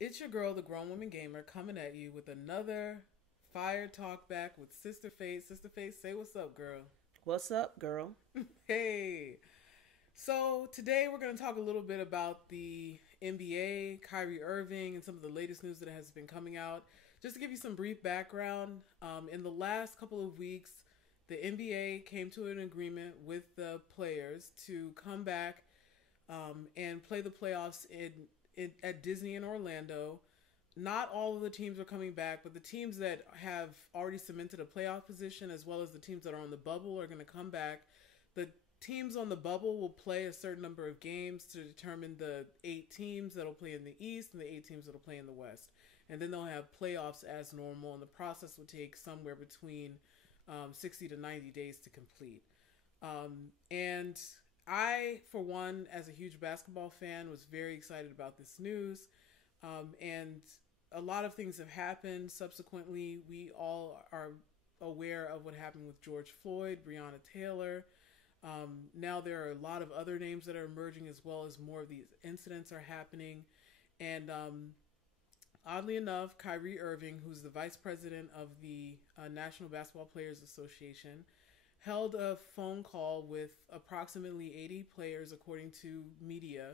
It's your girl, the Grown Woman Gamer, coming at you with another fire talk back with Sister Face. Sister Face, say what's up, girl. What's up, girl? Hey. So today we're going to talk a little bit about the NBA, Kyrie Irving, and some of the latest news that has been coming out. Just to give you some brief background, in the last couple of weeks, the NBA came to an agreement with the players to come back and play the playoffs at Disney in Orlando. Not all of the teams are coming back, but the teams that have already cemented a playoff position, as well as the teams that are on the bubble, are going to come back. The teams on the bubble will play a certain number of games to determine the 8 teams that'll play in the East and the 8 teams that'll play in the West. And then they'll have playoffs as normal, and the process will take somewhere between 60 to 90 days to complete. And I, for one, as a huge basketball fan, was very excited about this news. And a lot of things have happened subsequently. We all are aware of what happened with George Floyd, Breonna Taylor. Now there are a lot of other names that are emerging, as well as more of these incidents are happening. And oddly enough, Kyrie Irving, who's the vice president of the National Basketball Players Association, held a phone call with approximately 80 players, according to media,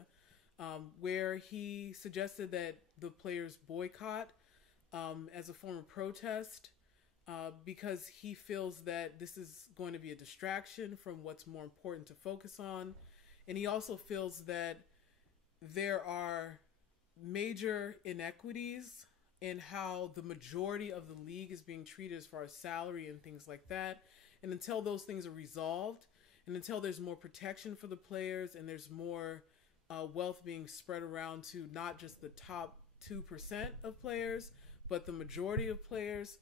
where he suggested that the players boycott as a form of protest because he feels that this is going to be a distraction from what's more important to focus on. And he also feels that there are major inequities in how the majority of the league is being treated as far as salary and things like that. And until those things are resolved, and until there's more protection for the players and there's more wealth being spread around to not just the top 2% of players, but the majority of players,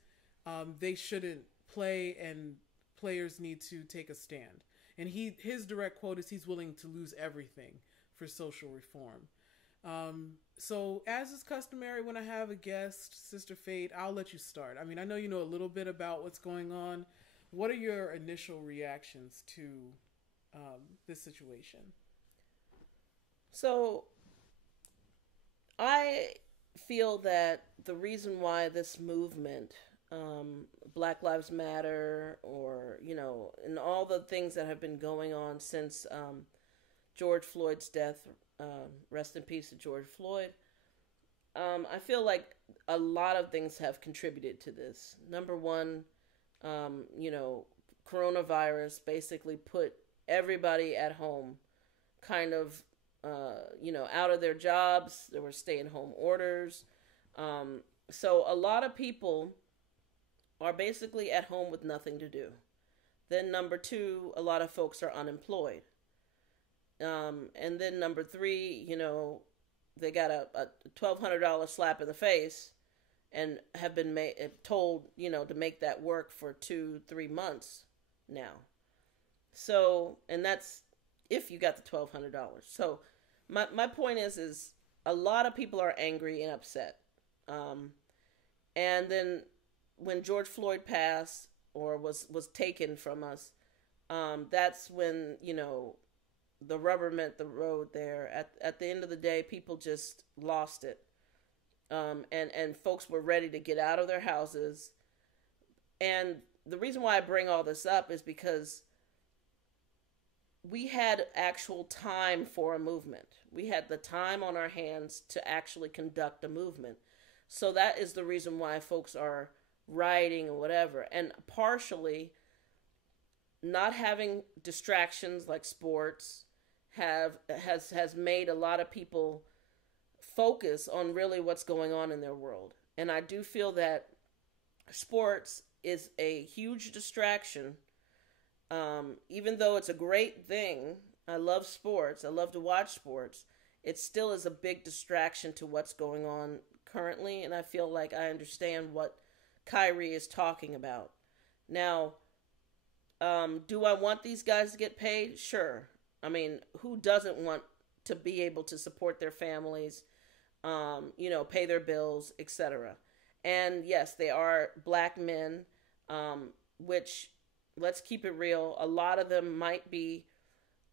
they shouldn't play, and players need to take a stand. And his direct quote is he's willing to lose everything for social reform. So as is customary when I have a guest, Sister Fate, I'll let you start. I mean, I know you know a little bit about what's going on. What are your initial reactions to this situation? So, I feel that the reason why this movement, Black Lives Matter, or, and all the things that have been going on since George Floyd's death, rest in peace to George Floyd, I feel like a lot of things have contributed to this. Number one, coronavirus basically put everybody at home, kind of, out of their jobs. There were stay-at-home orders. So a lot of people are basically at home with nothing to do. Then number two, a lot of folks are unemployed. And then number three, they got a $1,200 slap in the face and have been told, to make that work for 2-3 months now. So, and that's if you got the $1,200. So, my point is a lot of people are angry and upset. And then when George Floyd passed or was taken from us, that's when the rubber met the road. There at the end of the day, people just lost it. And folks were ready to get out of their houses. And the reason why I bring all this up is because we had actual time for a movement. We had the time on our hands to actually conduct a movement. So that is the reason why folks are rioting or whatever. And partially, not having distractions like sports has made a lot of people focus on really what's going on in their world. And I do feel that sports is a huge distraction. Even though it's a great thing, I love sports, I love to watch sports, it still is a big distraction to what's going on currently. And I feel like I understand what Kyrie is talking about. Now, do I want these guys to get paid? Sure. I mean, who doesn't want to be able to support their families, pay their bills, etc. And yes, they are black men, which, let's keep it real, a lot of them might be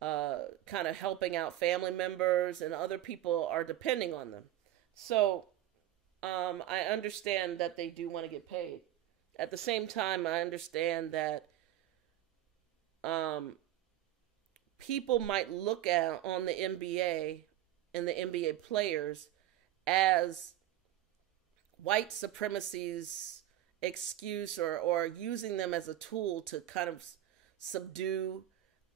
kind of helping out family members, and other people are depending on them. So I understand that they do want to get paid. At the same time, I understand that um, people might look at on the NBA and the NBA players as white supremacy's excuse, or using them as a tool to kind of subdue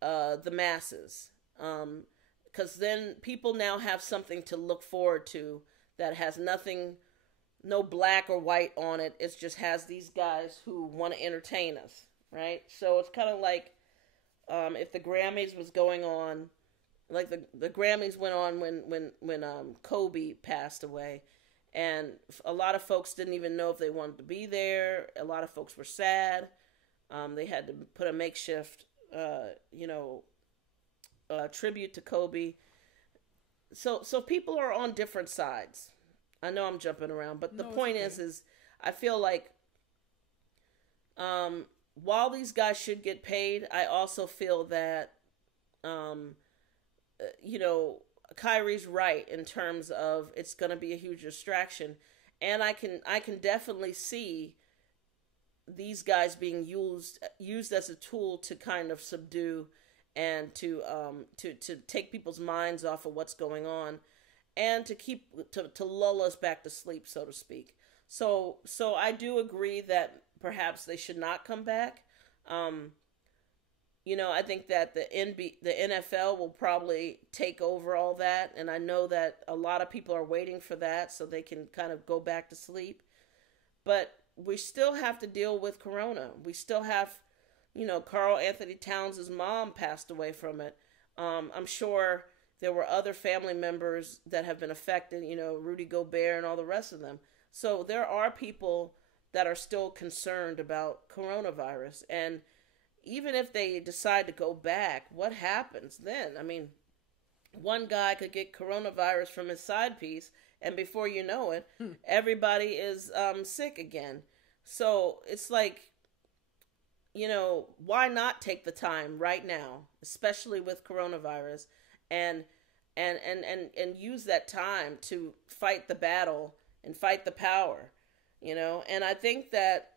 the masses. Because then people now have something to look forward to that has nothing, no black or white on it. It just has these guys who want to entertain us, right? So it's kind of like if the Grammys was going on, like the Grammys went on when Kobe passed away, and a lot of folks didn't even know if they wanted to be there. A lot of folks were sad. They had to put a makeshift, tribute to Kobe. So people are on different sides. I know I'm jumping around, but the point okay. is I feel like while these guys should get paid, I also feel that Kyrie's right in terms of it's going to be a huge distraction, and I can definitely see these guys being used as a tool to kind of subdue and to take people's minds off of what's going on, and to lull us back to sleep, so to speak. So I do agree that perhaps they should not come back. I think that the NFL will probably take over all that, and I know that a lot of people are waiting for that so they can kind of go back to sleep. But we still have to deal with Corona. We still have, Carl Anthony Towns' mom passed away from it. I'm sure there were other family members that have been affected, Rudy Gobert and all the rest of them. So there are people that are still concerned about coronavirus. And even if they decide to go back, what happens then? I mean, one guy could get coronavirus from his side piece, and before you know it, everybody is sick again. So it's like, why not take the time right now, especially with coronavirus, and use that time to fight the battle and fight the power, And I think that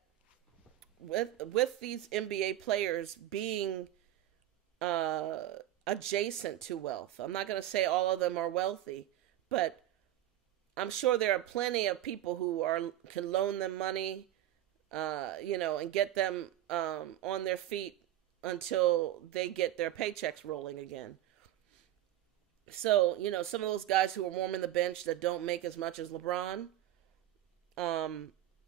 with these NBA players being adjacent to wealth, I'm not going to say all of them are wealthy, but I'm sure there are plenty of people who can loan them money, and get them on their feet until they get their paychecks rolling again. So, some of those guys who are warming the bench that don't make as much as LeBron,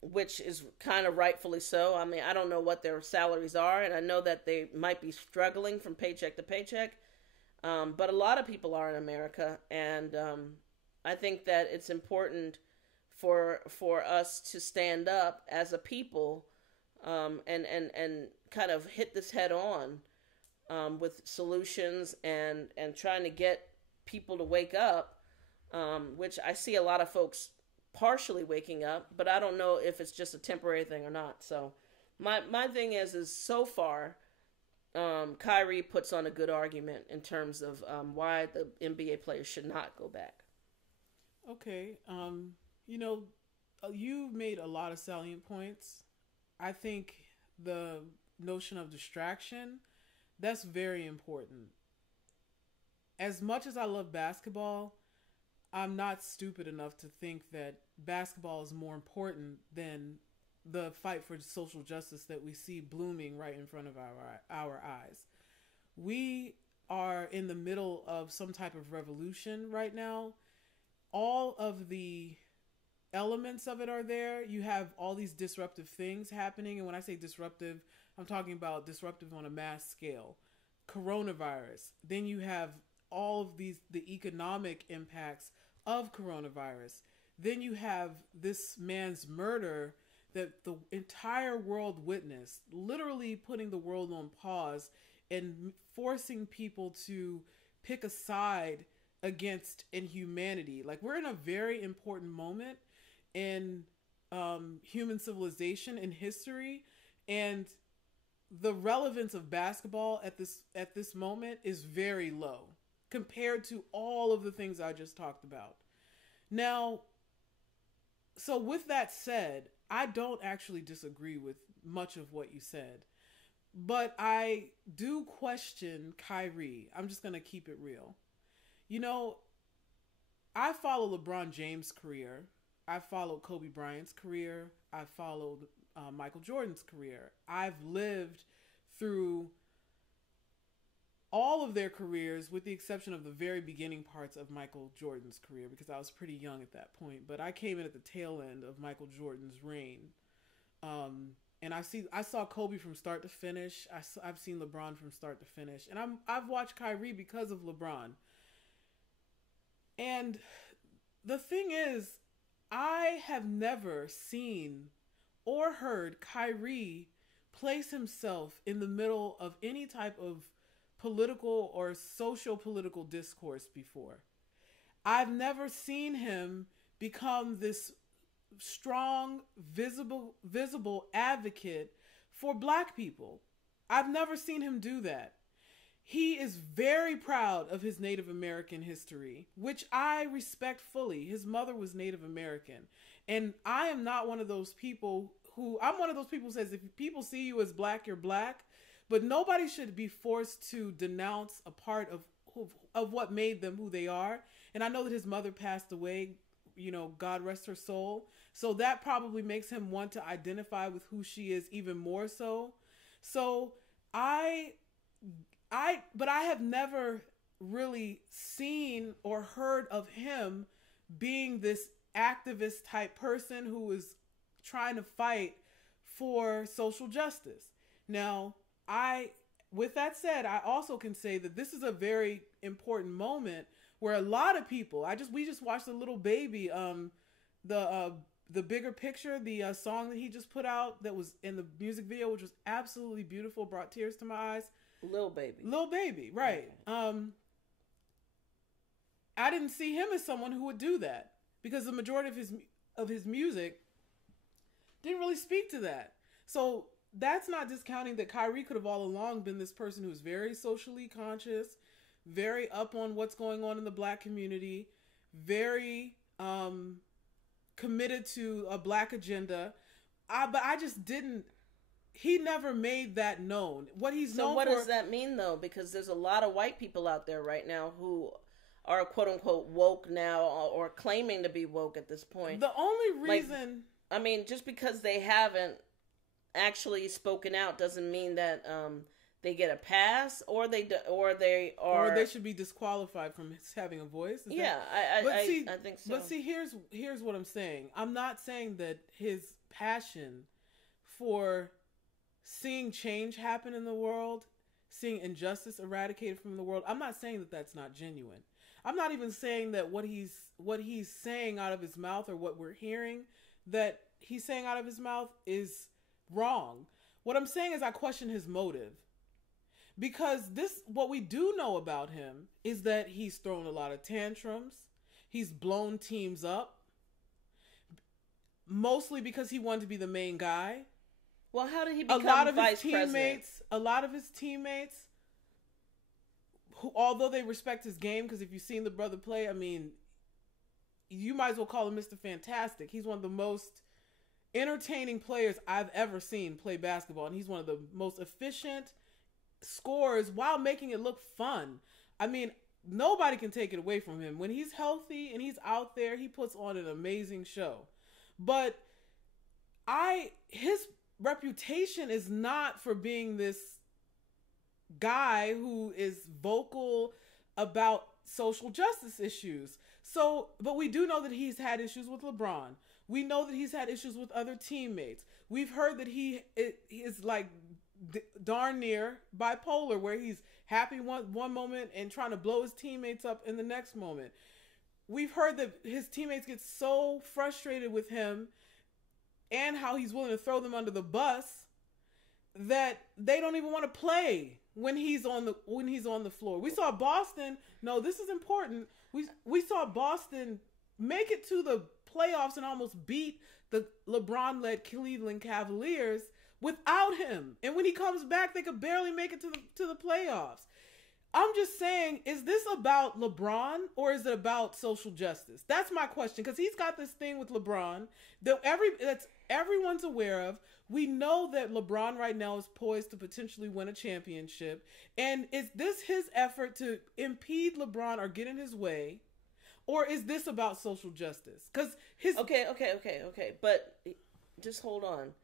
which is kind of rightfully so. I mean, I don't know what their salaries are, and I know that they might be struggling from paycheck to paycheck, but a lot of people are in America, and I think that it's important for us to stand up as a people and kind of hit this head on with solutions and trying to get people to wake up, which I see a lot of folks partially waking up, but I don't know if it's just a temporary thing or not. So my thing is so far, Kyrie puts on a good argument in terms of why the NBA players should not go back. Okay. You made a lot of salient points. I think the notion of distraction, that's very important. As much as I love basketball, I'm not stupid enough to think that basketball is more important than the fight for social justice that we see blooming right in front of our eyes. We are in the middle of some type of revolution right now. All of the elements of it are there. You have all these disruptive things happening. And when I say disruptive, I'm talking about disruptive on a mass scale. Coronavirus. Then you have all of the economic impacts of coronavirus. Then you have this man's murder that the entire world witnessed, literally putting the world on pause and forcing people to pick a side against inhumanity. Like, we're in a very important moment in human civilization and history, and the relevance of basketball at this moment is very low compared to all of the things I just talked about. Now, So with that said, I don't actually disagree with much of what you said, but I do question Kyrie. I'm just going to keep it real. You know, I follow LeBron James' career. I followed Kobe Bryant's career. I followed Michael Jordan's career. I've lived through all of their careers with the exception of the very beginning parts of Michael Jordan's career because I was pretty young at that point. But I came in at the tail end of Michael Jordan's reign. And I saw Kobe from start to finish. I've seen LeBron from start to finish. And I've watched Kyrie because of LeBron. And the thing is, I have never seen or heard Kyrie place himself in the middle of any type of political or socio-political discourse before. I've never seen him become this strong, visible advocate for Black people. I've never seen him do that. He is very proud of his Native American history, which I respect fully. His mother was Native American. And I am not one of those people I'm one of those people who says if people see you as Black, you're Black. But nobody should be forced to denounce a part of what made them who they are. And I know that his mother passed away, you know, God rest her soul. So that probably makes him want to identify with who she is even more so. So but I have never really seen or heard of him being this activist type person who is trying to fight for social justice. Now, with that said, I also can say that this is a very important moment where a lot of people, we just watched the Little Baby, the Bigger Picture, the song that he just put out that was in the music video, which was absolutely beautiful, brought tears to my eyes. Lil Baby, right. Okay. I didn't see him as someone who would do that because the majority of his music didn't really speak to that. So that's not discounting that Kyrie could have all along been this person who's very socially conscious, very up on what's going on in the Black community, very committed to a Black agenda. But I just didn't. He never made that known. What he's known for. So what does that mean though? Because there's a lot of white people out there right now who are quote unquote woke now or claiming to be woke at this point. The only reason, just because they haven't actually spoken out doesn't mean that they get a pass or they should be disqualified from having a voice. I think so. But see, here's what I'm saying. I'm not saying that his passion for seeing change happen in the world, seeing injustice eradicated from the world, I'm not saying that that's not genuine. I'm not even saying that what he's saying out of his mouth or what we're hearing that he's saying out of his mouth is wrong. What I'm saying is I question his motive. Because what we do know about him is that he's thrown a lot of tantrums. He's blown teams up. Mostly because he wanted to be the main guy. Well, how did he become vice president? A lot of his teammates, who, although they respect his game, because if you've seen the brother play, I mean, you might as well call him Mr. Fantastic. He's one of the most entertaining players I've ever seen play basketball, and he's one of the most efficient scorers while making it look fun. I mean, nobody can take it away from him. When he's healthy and he's out there, he puts on an amazing show. But his reputation is not for being this guy who is vocal about social justice issues. So, but we do know that he's had issues with LeBron. We know that he's had issues with other teammates. We've heard that he is like darn near bipolar, where he's happy one moment and trying to blow his teammates up in the next moment. We've heard that his teammates get so frustrated with him and how he's willing to throw them under the bus that they don't even want to play when he's on the floor. We saw Boston. No, this is important. We saw Boston make it to the playoffs and almost beat the LeBron-led Cleveland Cavaliers without him. And when he comes back, they could barely make it to the playoffs. I'm just saying, is this about LeBron or is it about social justice? That's my question, because he's got this thing with LeBron that's everyone's aware of. We know that LeBron right now is poised to potentially win a championship, and is this his effort to impede LeBron or get in his way, or is this about social justice? Because his Okay. But just hold on.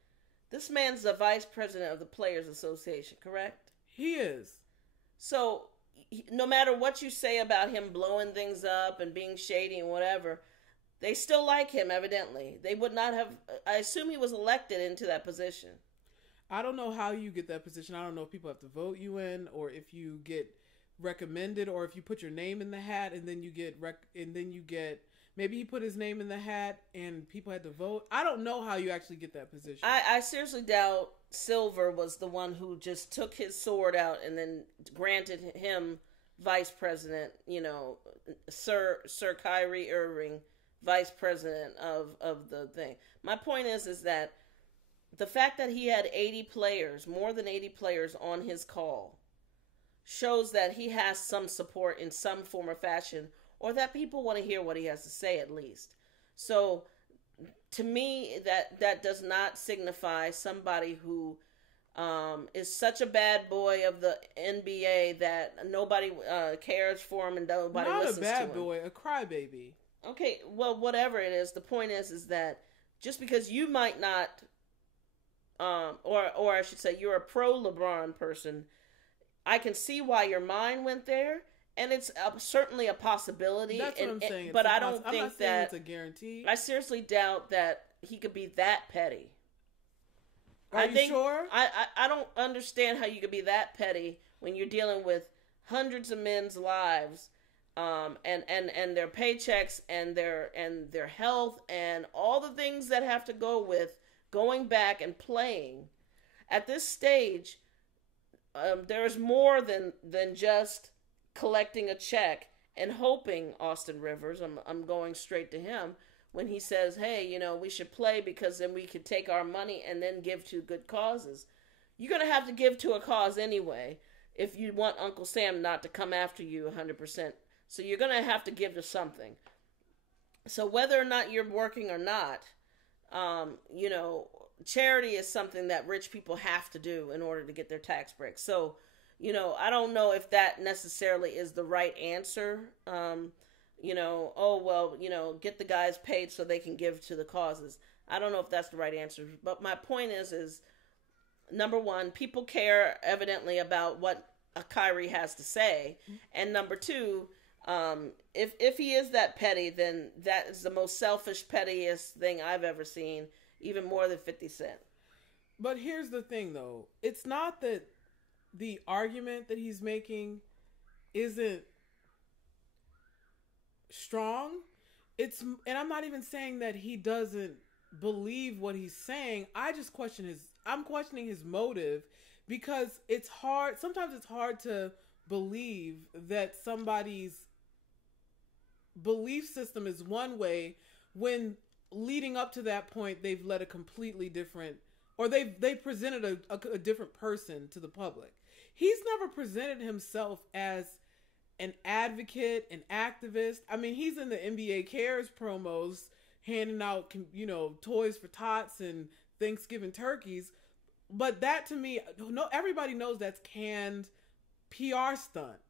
This man's the vice president of the Players Association, correct? he is. So no matter what you say about him blowing things up and being shady and whatever, they still like him, evidently. They would not have, I assume he was elected into that position. I don't know how you get that position. I don't know if people have to vote you in, or if you get recommended, or if you put your name in the hat and then you get maybe he put his name in the hat and people had to vote. I don't know how you actually get that position. I seriously doubt Silver was the one who just took his sword out and then granted him vice president, Sir Kyrie Irving, vice president of the thing. My point is that the fact that he had 80 players, more than 80 players on his call, shows that he has some support in some form or fashion, or that people want to hear what he has to say at least. So to me, that does not signify somebody who is such a bad boy of the NBA that nobody cares for him and nobody listens to him. Not a bad boy, a crybaby. Okay, well, whatever it is, the point is that just because you might not, or I should say, you're a pro LeBron person, I can see why your mind went there, and it's certainly a possibility. That's what I'm saying. But I don't I'm think not saying that it's a guarantee. I seriously doubt that he could be that petty. Are you sure? I don't understand how you could be that petty when you're dealing with hundreds of men's lives, and their paychecks and their health and all the things that have to go with going back and playing. At this stage, there's more than just collecting a check and hoping. Austin Rivers, I'm going straight to him when he says, hey, we should play because then we could take our money and then give to good causes. You're going to have to give to a cause anyway if you want Uncle Sam not to come after you 100%. So you're going to have to give to something. So whether or not you're working or not, charity is something that rich people have to do in order to get their tax breaks. So, I don't know if that necessarily is the right answer. Get the guys paid so they can give to the causes. I don't know if that's the right answer. But my point is number one, people care evidently about what Kyrie has to say. And number two, if he is that petty, then that is the most selfish, pettiest thing I've ever seen, even more than 50 Cent. But here's the thing, though. It's not that the argument that he's making isn't strong. And I'm not even saying that he doesn't believe what he's saying. I'm questioning his motive, because sometimes it's hard to believe that somebody's belief system is one way when leading up to that point they've led a completely different, or they presented a different person to the public. He's never presented himself as an advocate, an activist. I mean, he's in the NBA Cares promos handing out, toys for tots and Thanksgiving turkeys. But that, to me, everybody knows that's canned PR stunt.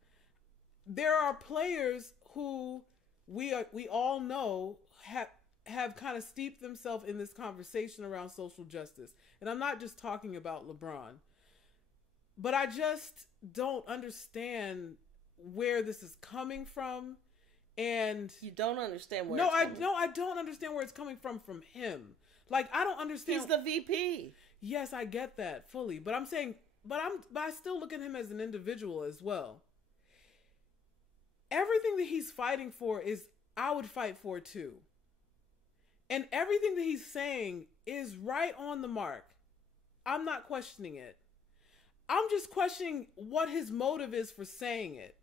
There are players who we all know have kind of steeped themselves in this conversation around social justice. And I'm not just talking about LeBron. But I just don't understand where this is coming from. And you don't understand where I don't understand where it's coming from him. Like, I don't understand. He's the VP. Yes, I get that fully. But I'm saying, but I still look at him as an individual as well. Everything that he's fighting for I would fight for too. And everything that he's saying is right on the mark. I'm not questioning it. I'm just questioning what his motive is for saying it.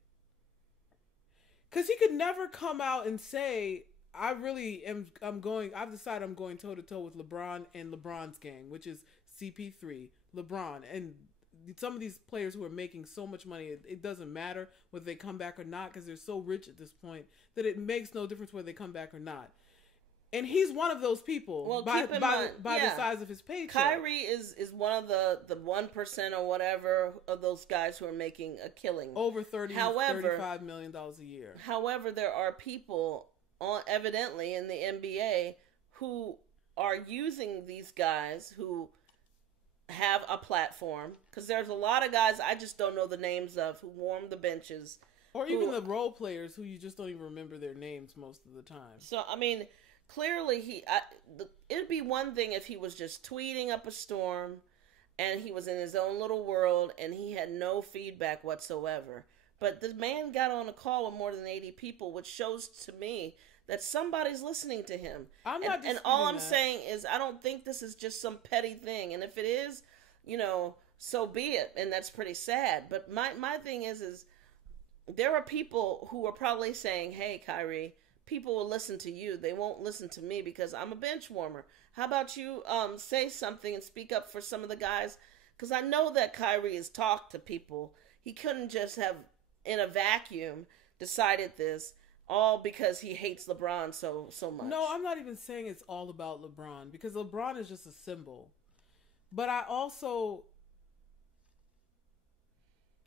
Because he could never come out and say, I've decided I'm going toe to toe with LeBron and LeBron's gang, which is CP3, LeBron, and some of these players who are making so much money, it doesn't matter whether they come back or not because they're so rich at this point that it makes no difference whether they come back or not. And he's one of those people. Well, by yeah. the size of his paycheck. Kyrie is one of the 1% or whatever of those guys who are making a killing. Over $35 million a year. However, there are people evidently in the NBA who are using these guys who have a platform, because there's a lot of guys I just don't know the names of who warm the benches, or even the role players who you just don't even remember their names most of the time. So I mean, clearly it'd be one thing if he was just tweeting up a storm and he was in his own little world and he had no feedback whatsoever. But the man got on a call with more than 80 people, which shows to me that somebody's listening to him. And all I'm saying is I don't think this is just some petty thing. And if it is, so be it. And that's pretty sad. But my thing is there are people who are probably saying, hey, Kyrie, people will listen to you. They won't listen to me because I'm a bench warmer. How about you say something and speak up for some of the guys? Because I know that Kyrie has talked to people. He couldn't just have, in a vacuum, decided this. All because he hates LeBron so much. No, I'm not even saying it's all about LeBron, because LeBron is just a symbol. But I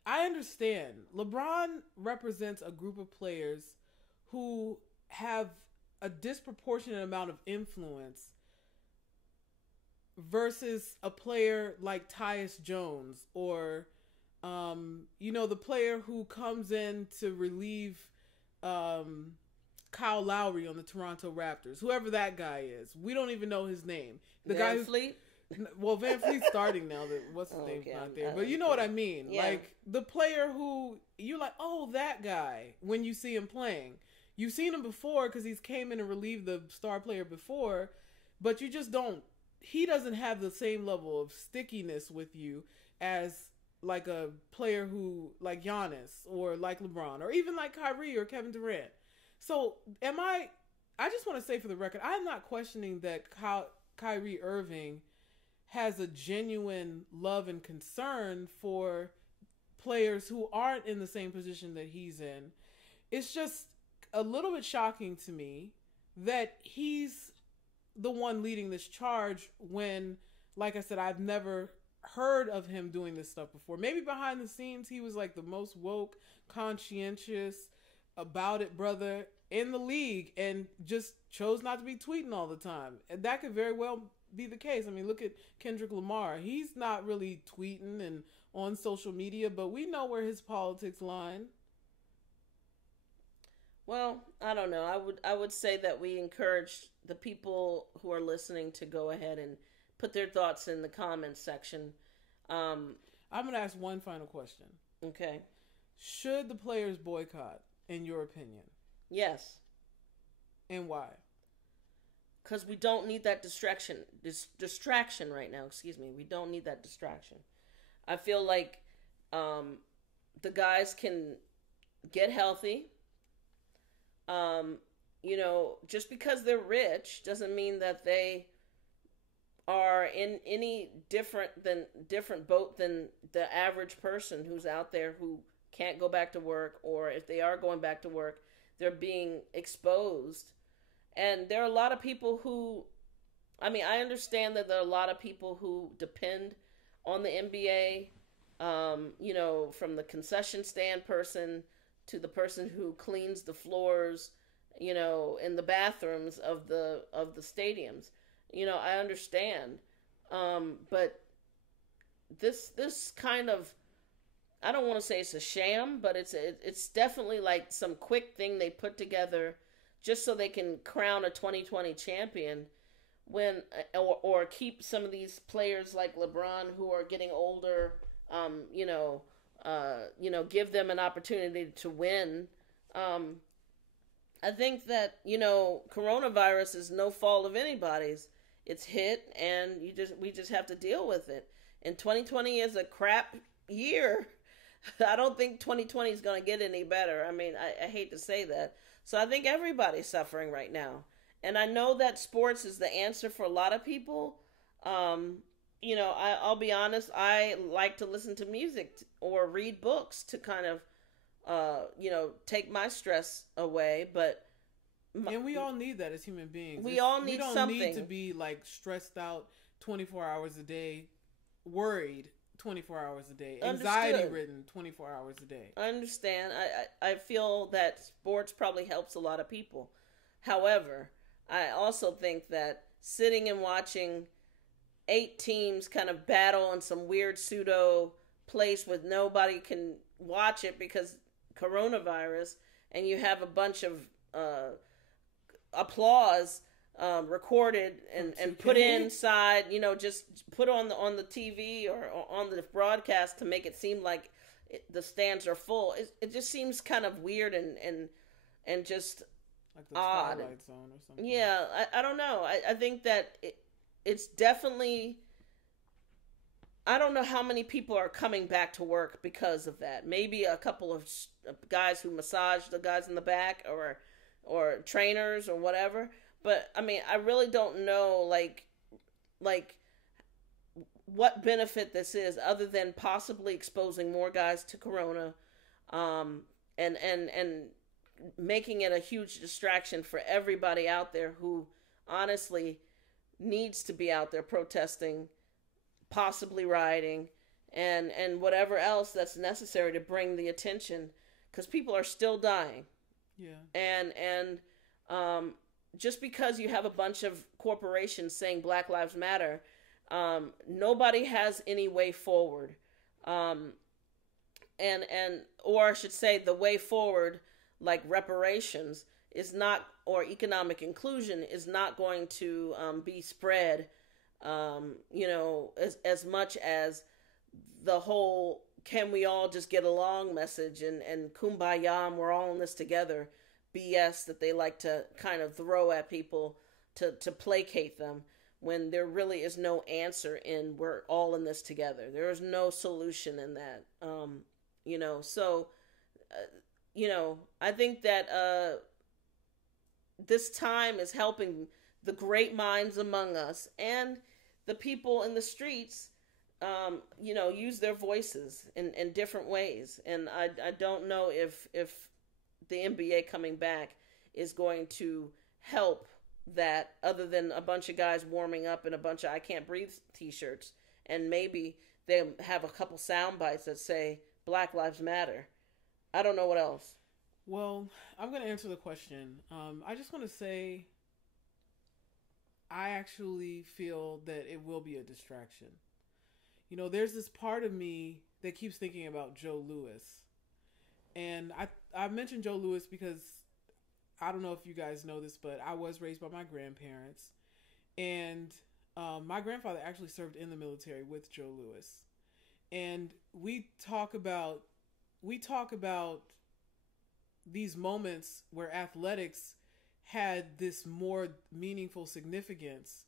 understand. LeBron represents a group of players who have a disproportionate amount of influence versus a player like Tyus Jones or, the player who comes in to relieve Kyle Lowry on the Toronto Raptors, whoever that guy is. We don't even know his name. Van Fleet? Well, Van Fleet's starting now. What's his name's not there. But you know what I mean. Yeah. Like, the player who you're like, oh, that guy, when you see him playing. You've seen him before because he's came in and relieved the star player before, but you just don't. He doesn't have the same level of stickiness with you as like a player who, like Giannis or like LeBron or even like Kyrie or Kevin Durant. So I just want to say for the record, I'm not questioning that Kyrie Irving has a genuine love and concern for players who aren't in the same position that he's in. It's just a little bit shocking to me that he's the one leading this charge when, like I said, I've never heard of him doing this stuff before. Maybe behind the scenes he was like the most woke, conscientious about it brother in the league and just chose not to be tweeting all the time. And that could very well be the case. I mean, look at Kendrick Lamar. He's not really tweeting and on social media, but we know where his politics line. Well, I don't know. I would say that we encourage the people who are listening to go ahead and put their thoughts in the comments section. I'm going to ask one final question. Okay. Should the players boycott, in your opinion? Yes. And why? Because we don't need that distraction right now. Excuse me. We don't need that distraction. I feel like the guys can get healthy. Just because they're rich doesn't mean that they are in any different boat than the average person who's out there who can't go back to work, or if they are going back to work, they're being exposed. And there are a lot of people who, I understand that there are a lot of people who depend on the NBA, from the concession stand person to the person who cleans the floors, in the bathrooms of the stadiums. I understand. But this kind of, I don't want to say it's a sham, but it's definitely like some quick thing they put together just so they can crown a 2020 champion or keep some of these players like LeBron who are getting older, give them an opportunity to win. I think that, coronavirus is no fault of anybody's. It's hit, and we just have to deal with it. And 2020 is a crap year. I don't think 2020 is going to get any better. I hate to say that. So I think everybody's suffering right now. And I know that sports is the answer for a lot of people. I'll be honest. I like to listen to music or read books to kind of, take my stress away. But And we all need that as human beings. We all need we don't something. need to be like stressed out 24 hours a day, worried 24 hours a day, anxiety ridden 24 hours a day. I understand. I feel that sports probably helps a lot of people. However, I also think that sitting and watching 8 teams kind of battle in some weird pseudo place with nobody can watch it because coronavirus, and you have a bunch of applause recorded and put inside, just put on the TV or on the broadcast to make it seem like the stands are full. It just seems kind of weird and just like the odd. Twilight Zone or something. Yeah, I don't know. I think that it's definitely. I don't know how many people are coming back to work because of that. Maybe a couple of guys who massage the guys in the back, or trainers or whatever. But I mean, I really don't know like what benefit this is other than possibly exposing more guys to corona, and making it a huge distraction for everybody out there who honestly needs to be out there protesting, possibly rioting, and whatever else that's necessary to bring the attention, because people are still dying. Yeah. And just because you have a bunch of corporations saying Black Lives Matter, nobody has any way forward. Or I should say, the way forward, like reparations, is not, or economic inclusion, is not going to be spread, as much as the whole "can we all just get along" message and kumbaya, and we're all in this together BS that they like to kind of throw at people to placate them, when there really is no answer in "we're all in this together." There is no solution in that. I think that this time is helping the great minds among us and the people in the streets, use their voices in different ways. And I don't know if the NBA coming back is going to help that, other than a bunch of guys warming up in a bunch of "I Can't Breathe" t-shirts, and maybe they have a couple sound bites that say Black Lives Matter. I don't know what else. Well, I'm going to answer the question. I just want to say I actually feel that it will be a distraction. There's this part of me that keeps thinking about Joe Louis. And I mentioned Joe Louis because I don't know if you guys know this, but I was raised by my grandparents. And my grandfather actually served in the military with Joe Louis. And we talk about these moments where athletics had this more meaningful significance.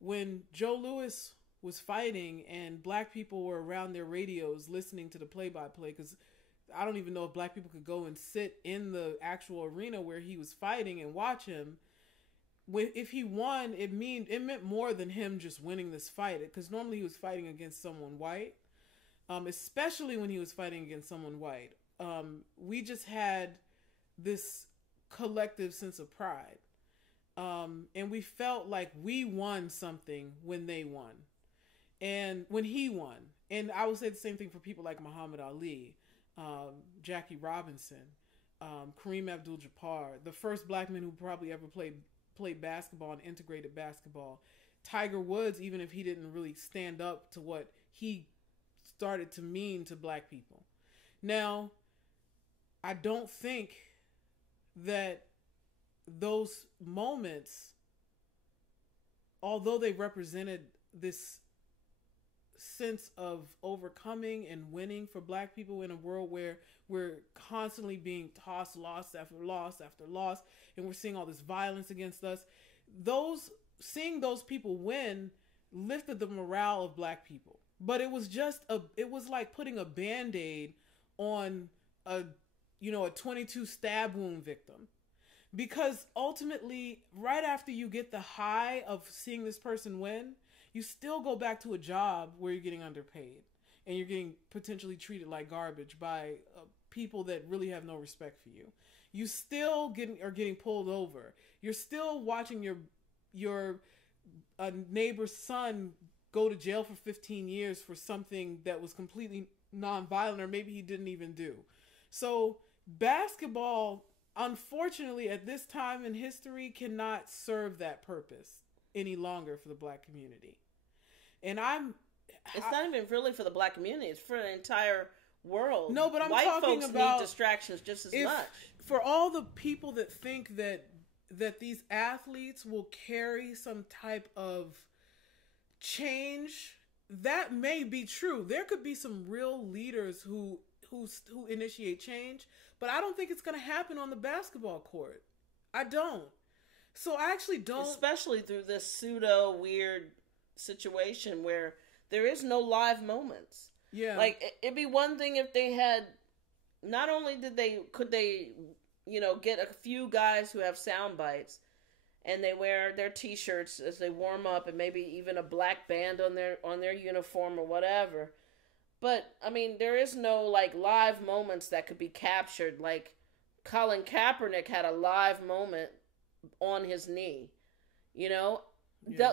When Joe Louis was fighting and black people were around their radios listening to the play-by-play, because I don't even know if black people could go and sit in the actual arena where he was fighting and watch him. If he won, it meant more than him just winning this fight, because normally he was fighting against someone white, especially when he was fighting against someone white. We just had this collective sense of pride. And we felt like we won something when they won. And when he won. And I would say the same thing for people like Muhammad Ali, Jackie Robinson, Kareem Abdul-Jabbar, the first black man who probably ever played basketball and integrated basketball. Tiger Woods, even if he didn't really stand up to what he started to mean to black people. Now, I don't think that those moments, although they represented this sense of overcoming and winning for black people in a world where we're constantly being tossed loss after loss after loss, and we're seeing all this violence against us, seeing those people win lifted the morale of black people. But it was like putting a Band-Aid on a 22 stab wound victim. Because ultimately, right after you get the high of seeing this person win, you still go back to a job where you're getting underpaid and you're getting potentially treated like garbage by people that really have no respect for you. You still are getting pulled over. You're still watching your neighbor's son go to jail for 15 years for something that was completely nonviolent, or maybe he didn't even do. So basketball, unfortunately, at this time in history, cannot serve that purpose any longer for the black community. And it's not even really for the black community. It's for the entire world. No, but I'm White talking folks about need distractions just as much. For all the people that think that these athletes will carry some type of change, that may be true. There could be some real leaders who initiate change, but I don't think it's going to happen on the basketball court. I don't. So I actually don't. Especially through this pseudo weird situation where there is no live moments. Yeah. Like, it'd be one thing if they had, not only could they, get a few guys who have sound bites and they wear their t-shirts as they warm up and maybe even a black band on their uniform or whatever. But, I mean, there is no, like, live moments that could be captured. Like, Colin Kaepernick had a live moment on his knee. Yeah.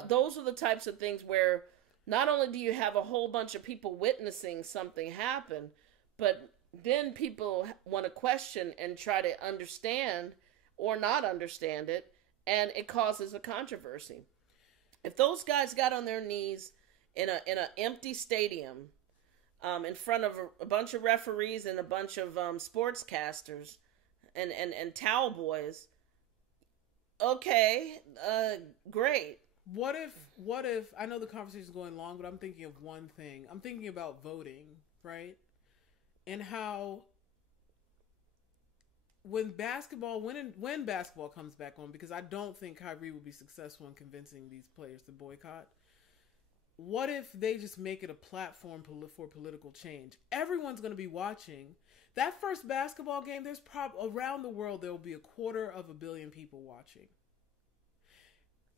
Those are the types of things where not only do you have a whole bunch of people witnessing something happen, but then people want to question and try to understand or not understand it, and it causes a controversy. If those guys got on their knees in an empty stadium, in front of a bunch of referees and a bunch of sportscasters and towel boys, okay, great. What if I know the conversation is going long, but I'm thinking of one thing. I'm thinking about voting, right? And how when basketball comes back on, because I don't think Kyrie will be successful in convincing these players to boycott. What if they just make it a platform for political change? Everyone's going to be watching. That first basketball game, there's around the world, there will be 250 million people watching.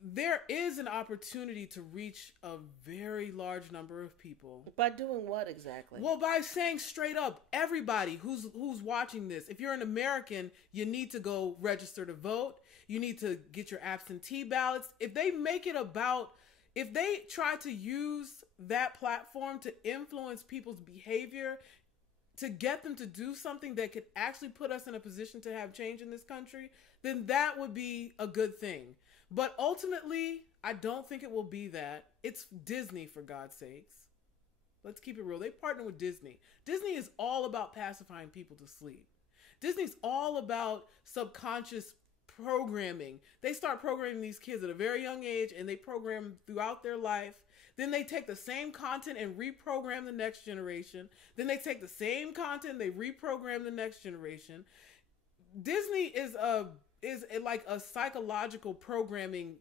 There is an opportunity to reach a very large number of people. By doing what exactly? Well, by saying straight up, everybody who's watching this, if you're an American, you need to go register to vote. You need to get your absentee ballots. If they try to use that platform to influence people's behavior, to get them to do something that could actually put us in a position to have change in this country, then that would be a good thing. But ultimately, I don't think it will be that. It's Disney, for God's sakes. Let's keep it real. They partner with Disney. Disney is all about pacifying people to sleep. Disney's all about subconscious programming. They start programming these kids at a very young age, and they program throughout their life. Then they take the same content and reprogram the next generation. Then they take the same content and they reprogram the next generation. Disney is like a psychological programming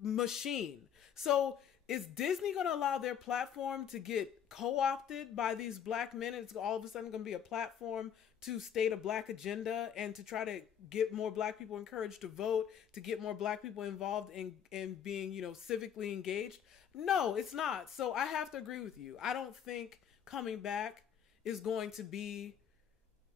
machine. So is Disney going to allow their platform to get co-opted by these black men? It's all of a sudden going to be a platform to state a black agenda and to try to get more black people encouraged to vote, to get more black people involved in being, civically engaged? No, it's not. So I have to agree with you. I don't think coming back is going to be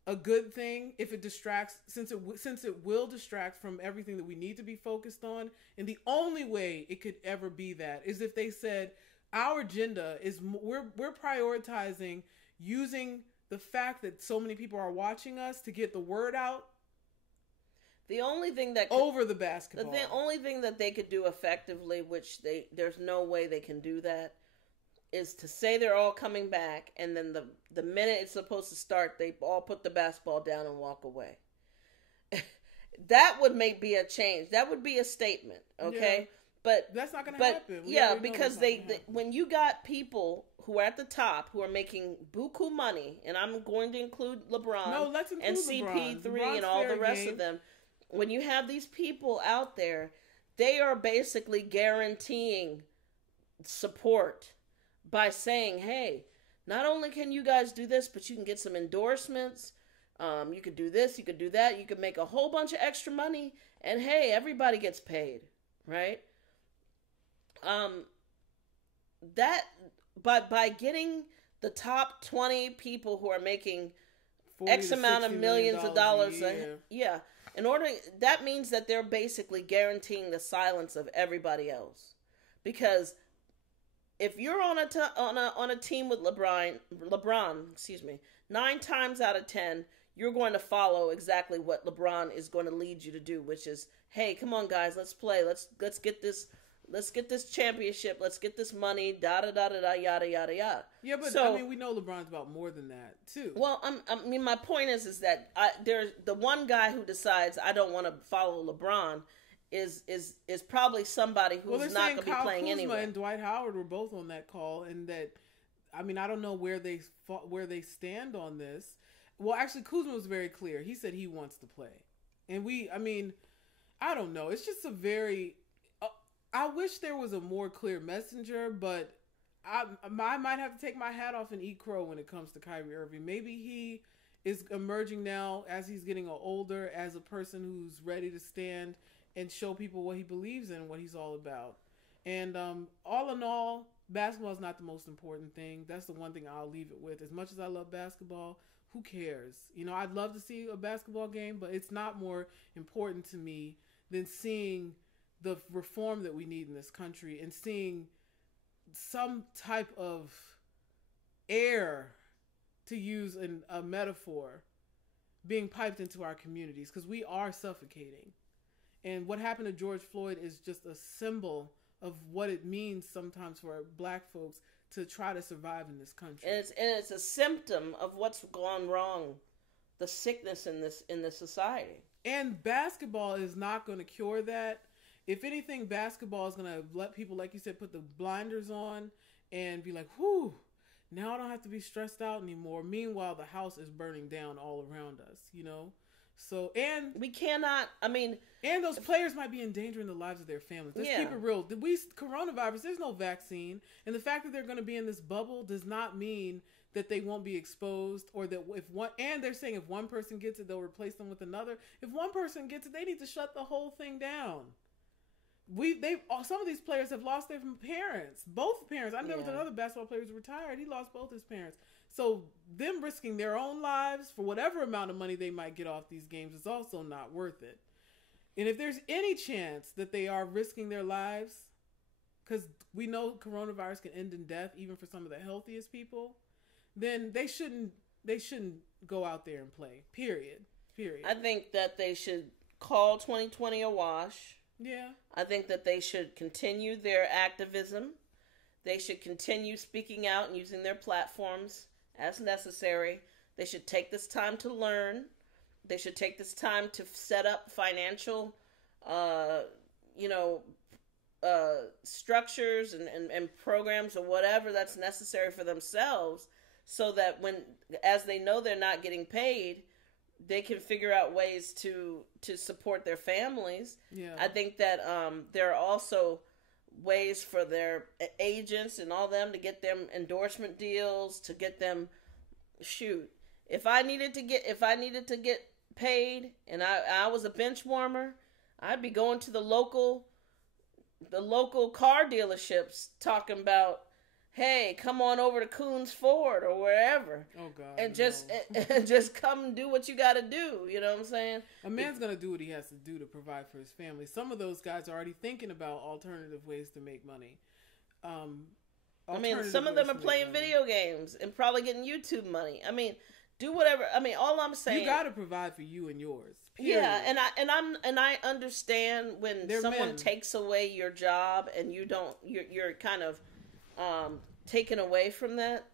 a good thing if it distracts, since it will distract from everything that we need to be focused on. And the only way it could ever be that is if they said our agenda is we're prioritizing using the fact that so many people are watching us to get the word out. The only thing that over the basketball. The only thing that they could do effectively, which there's no way they can do that, is to say they're all coming back, and then the minute it's supposed to start, they all put the basketball down and walk away. That would be a change. That would be a statement, okay? Yeah, but that's not going to happen. Because when you got people who are at the top who are making buku money, and I'm going to include LeBron and CP3 and all the rest of them. When you have these people out there, they are basically guaranteeing support by saying, hey, not only can you guys do this, but you can get some endorsements. You could do this, you could do that. You could make a whole bunch of extra money. And hey, everybody gets paid, right? that by getting the top 20 people who are making X amount of millions of dollars yeah, in order, that means that they're basically guaranteeing the silence of everybody else. Because if you're on a team with LeBron, excuse me, 9 times out of 10, you're going to follow exactly what LeBron is going to lead you to do, which is, hey, come on guys, let's play. Let's get this championship. Let's get this money. Da da da da da yada yada yada. Yeah, but so, I mean, we know LeBron's about more than that too. Well, I mean, my point is that there's the one guy who decides I don't want to follow LeBron is probably somebody who's not going to be playing Kuzma anyway. And Dwight Howard were both on that call, and that, I mean, I don't know where they stand on this. Well, actually, Kuzma was very clear. He said he wants to play, and I mean, I don't know. It's just a very. I wish there was a more clear messenger, but I might have to take my hat off and eat crow when it comes to Kyrie Irving. Maybe he is emerging now as he's getting older as a person who's ready to stand and show people what he believes in, what he's all about. And all in all, basketball is not the most important thing. That's the one thing I'll leave it with. As much as I love basketball, who cares? You know, I'd love to see a basketball game, but it's not more important to me than seeing the reform that we need in this country and seeing some type of air, to use a metaphor, being piped into our communities, because we are suffocating. And what happened to George Floyd is just a symbol of what it means sometimes for Black folks to try to survive in this country. And it's a symptom of what's gone wrong, the sickness in this society. And basketball is not going to cure that. If anything, basketball is going to let people, like you said, put the blinders on and be like, whew, now I don't have to be stressed out anymore. Meanwhile, the house is burning down all around us, you know? So, and we cannot, I mean. And those players might be endangering the lives of their families. Let's keep it real. Coronavirus, there's no vaccine. And the fact that they're going to be in this bubble does not mean that they won't be exposed, or that and they're saying if one person gets it, they'll replace them with another. If one person gets it, they need to shut the whole thing down. Some of these players have lost their parents, both parents. I know with another basketball player who's retired, he lost both his parents. So them risking their own lives for whatever amount of money they might get off these games is also not worth it. And if there's any chance that they are risking their lives, because we know coronavirus can end in death even for some of the healthiest people, then they shouldn't go out there and play. Period. I think that they should call 2020 a wash. Yeah. I think that they should continue their activism. They should continue speaking out and using their platforms as necessary. They should take this time to learn. They should take this time to set up financial, structures and programs or whatever that's necessary for themselves, so that as they know they're not getting paid, they can figure out ways to support their families. Yeah. I think that there are also ways for their agents and all them to get them endorsement deals, to get them, if I needed to get paid and I was a bench warmer, I'd be going to the local car dealerships talking about, hey, come on over to Coons Ford or wherever. Oh God. And just come and do what you got to do. You know what I'm saying? A man's going to do what he has to do to provide for his family. Some of those guys are already thinking about alternative ways to make money. I mean, some of them are playing video games and probably getting YouTube money. I mean, do whatever. I mean, all I'm saying, you got to provide for you and yours. Period. Yeah, and I understand when someone takes away your job and you're kind of taken away from that,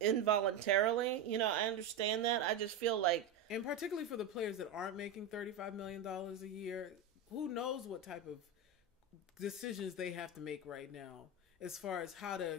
involuntarily. I understand that. I just feel like, and particularly for the players that aren't making $35 million a year, who knows what type of decisions they have to make right now as far as how to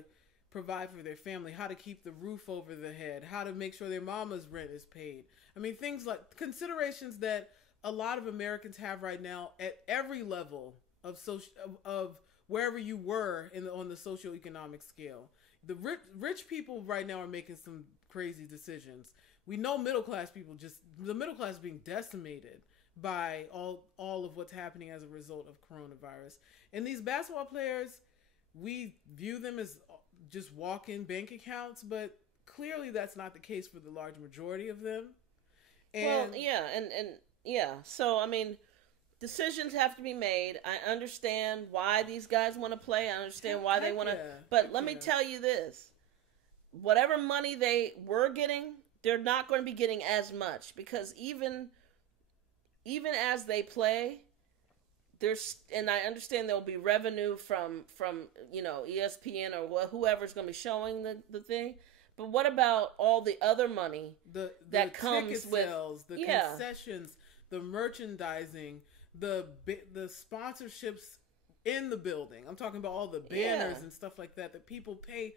provide for their family, how to keep the roof over their head, how to make sure their mama's rent is paid. I mean, things like considerations that a lot of Americans have right now at every level of wherever you were on the socioeconomic scale. The rich people right now are making some crazy decisions. We know the middle class is being decimated by all of what's happening as a result of coronavirus. And these basketball players, we view them as just walk-in bank accounts, but clearly that's not the case for the large majority of them. And, well, yeah, and yeah. So, I mean, decisions have to be made. I understand why these guys want to play. I understand why they want to. But let me tell you this. Whatever money they were getting, they're not going to be getting as much, because even as they play, there's, and I understand there'll be revenue from ESPN or whoever's going to be showing the thing. But what about all the other money that comes with sales, the concessions, the merchandising, the sponsorships in the building? I'm talking about all the banners and stuff like that people pay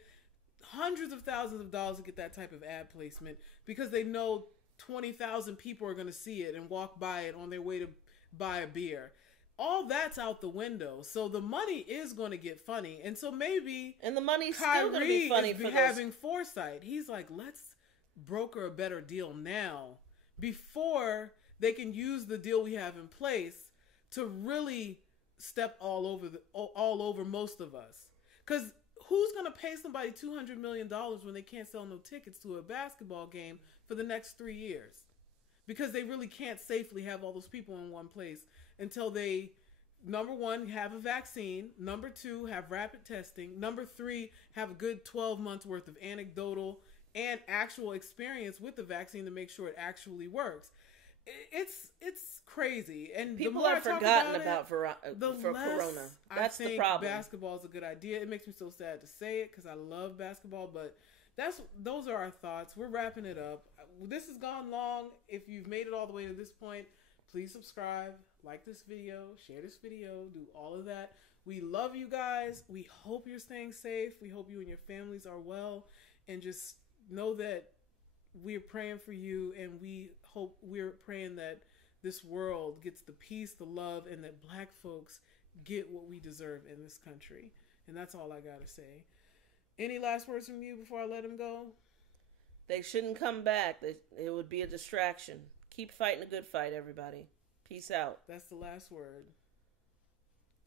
hundreds of thousands of dollars to get that type of ad placement, because they know 20,000 people are going to see it and walk by it on their way to buy a beer. All that's out the window. So the money is going to get funny. And so maybe... And the money's still going to be funny for having foresight. He's like, let's broker a better deal now before they can use the deal we have in place to really step all over most of us. Because who's going to pay somebody $200 million when they can't sell no tickets to a basketball game for the next 3 years? Because they really can't safely have all those people in one place until they, number one, have a vaccine, number two, have rapid testing, number three, have a good 12 months worth of anecdotal and actual experience with the vaccine to make sure it actually works. It's crazy, and people are forgotten about for Corona. That's the problem. Basketball is a good idea. It makes me so sad to say it because I love basketball, but those are our thoughts. We're wrapping it up. This has gone long. If you've made it all the way to this point, please subscribe, like this video, share this video, do all of that. We love you guys. We hope you're staying safe. We hope you and your families are well, and just know that we're praying for you, and we're praying that this world gets the peace, the love, and that Black folks get what we deserve in this country. And that's all I gotta say. Any last words from you before I let him go? They shouldn't come back. It would be a distraction. Keep fighting a good fight, everybody. Peace out. That's the last word.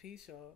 Peace, y'all.